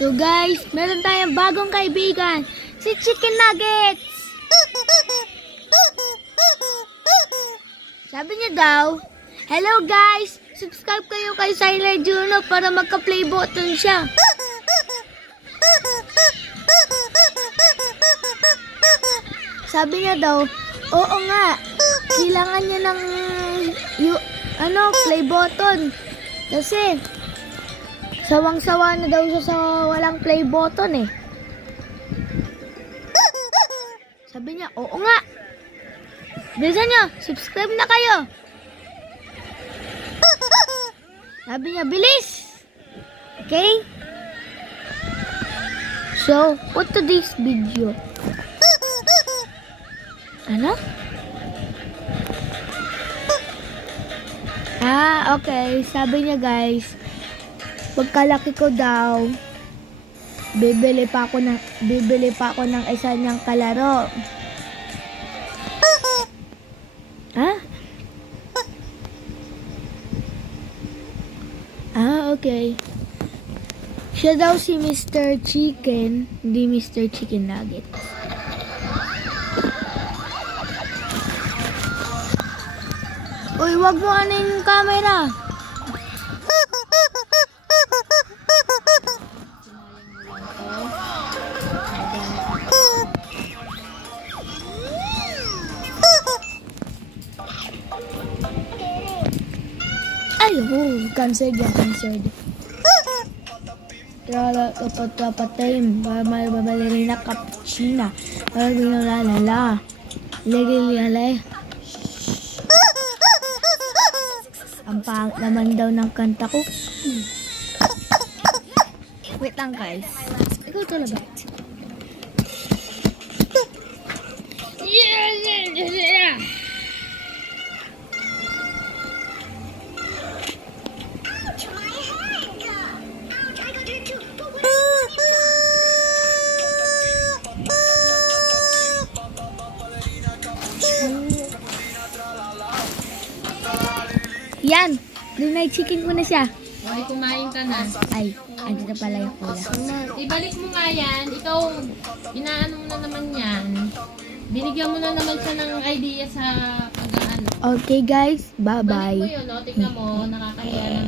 So guys, meron tayong bagong kaibigan, si Chicken Nuggets. Sabi niya daw, hello guys, subscribe kayo kay Syler Juno para magka-play button siya. Sabi niya daw, oo nga, kailangan niya ng play button. Kasi, sawang-sawa na daw siya sa walang play button eh. Sabi niya, oo nga. Bilisan niyo, subscribe na kayo. Sabi niya, bilis. Okay? So, what to this video? Ano? Okay. Sabi niya guys, pagkalaki ko daw, bibili pa ako ng isa niyang kalaro. Okay. Siya daw si Mr. Chicken, hindi Mr. Chicken Nugget. Uy, wag mo anin yung camera. Ay, cancer yan, cancer. Trala, kapatay, babalirina, cappuccina, lalala, lagilala. Ang pangit naman daw ng kanta ko. Wait lang guys. Ikaw talaga. Yeah. Yan, dinay chicken ko na siya. Okay, kumain ka na. Ay, andito pala yung pula. Ibalik mo nga yan. Ikaw, inaano mo na naman yan. Binigyan mo na naman siya ng idea sa pag-aano. Okay guys, bye-bye. Balik mo yun, no? Tignan mo, nakakahiya na.